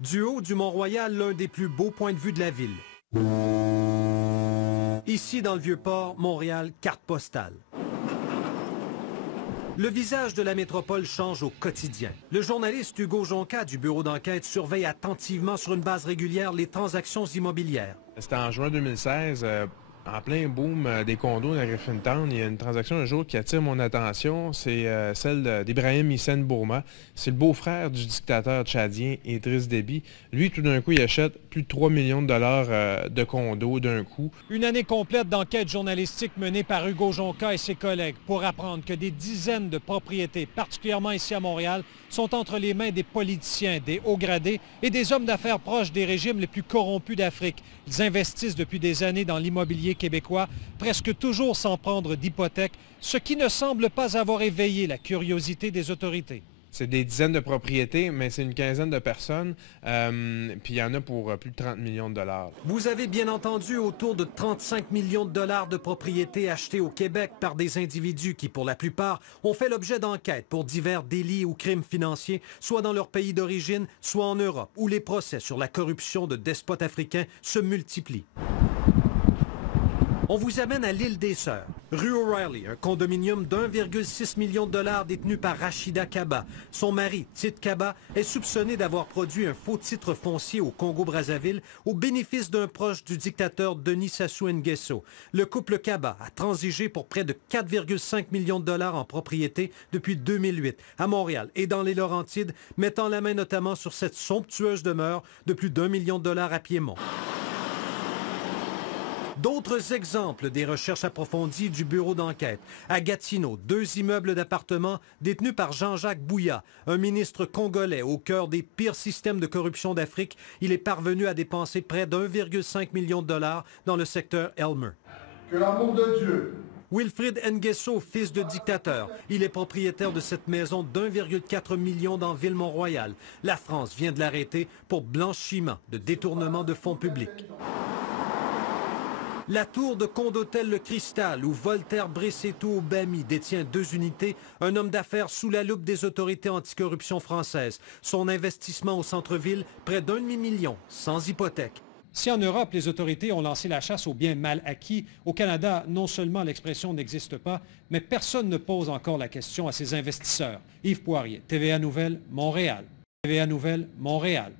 Du haut du Mont-Royal, l'un des plus beaux points de vue de la ville. Ici, dans le Vieux-Port, Montréal, carte postale. Le visage de la métropole change au quotidien. Le journaliste Hugo Jonca du bureau d'enquête surveille attentivement sur une base régulière les transactions immobilières. C'était en juin 2016, en plein boom des condos dans Griffintown. Il y a une transaction un jour qui attire mon attention, c'est celle d'Ibrahim Hissène Bourma. C'est le beau-frère du dictateur tchadien Idriss Déby. Lui, tout d'un coup, il achète plus de 3 millions de dollars de condos d'un coup. Une année complète d'enquête journalistique menée par Hugo Jonca et ses collègues pour apprendre que des dizaines de propriétés, particulièrement ici à Montréal, sont entre les mains des politiciens, des hauts gradés et des hommes d'affaires proches des régimes les plus corrompus d'Afrique. Ils investissent depuis des années dans l'immobilier québécois, presque toujours sans prendre d'hypothèque, ce qui ne semble pas avoir éveillé la curiosité des autorités. C'est des dizaines de propriétés, mais c'est une quinzaine de personnes, puis il y en a pour plus de 30 millions de dollars. Vous avez bien entendu autour de 35 millions de dollars de propriétés achetées au Québec par des individus qui, pour la plupart, ont fait l'objet d'enquêtes pour divers délits ou crimes financiers, soit dans leur pays d'origine, soit en Europe, où les procès sur la corruption de despotes africains se multiplient. On vous amène à l'île des Sœurs, rue O'Reilly, un condominium d'1,6 million de dollars détenu par Rachida Kaba. Son mari, Tite Kaba, est soupçonné d'avoir produit un faux titre foncier au Congo-Brazzaville au bénéfice d'un proche du dictateur Denis Sassou Nguesso. Le couple Kaba a transigé pour près de 4,5 millions de dollars en propriété depuis 2008 à Montréal et dans les Laurentides, mettant la main notamment sur cette somptueuse demeure de plus d'1 million de dollars à Piémont. D'autres exemples des recherches approfondies du bureau d'enquête. À Gatineau, 2 immeubles d'appartements détenus par Jean-Jacques Bouya, un ministre congolais au cœur des pires systèmes de corruption d'Afrique. Il est parvenu à dépenser près d'1,5 million de dollars dans le secteur Elmer. Que l'amour de Dieu. Wilfrid Nguesso, fils de dictateur. Il est propriétaire de cette maison d'1,4 million dans Ville-Mont-Royal. La France vient de l'arrêter pour blanchiment de détournement de fonds publics. La tour de Condotel Le Cristal, où Voltaire Bressetto Obami détient 2 unités, un homme d'affaires sous la loupe des autorités anticorruption françaises. Son investissement au centre-ville, près d'1 demi-million, sans hypothèque. Si en Europe, les autorités ont lancé la chasse aux biens mal acquis, au Canada, non seulement l'expression n'existe pas, mais personne ne pose encore la question à ses investisseurs. Yves Poirier, TVA Nouvelles, Montréal. TVA Nouvelles, Montréal.